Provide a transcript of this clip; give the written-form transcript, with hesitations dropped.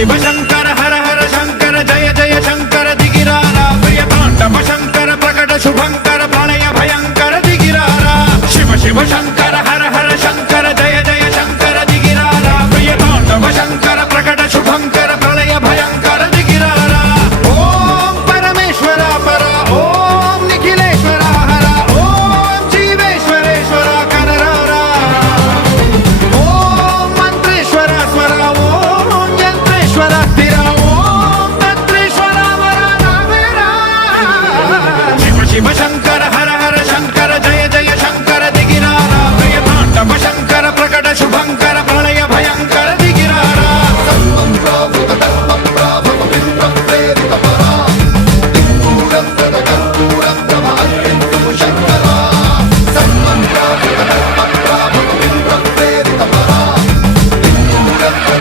शिव शंकर हर हर शंकर जय जय शंकर दिगिरारा प्रिय तांडव शंकर प्रकट शुभंकर प्रलय भयंकर दिगिरारा शिव शिव शंकर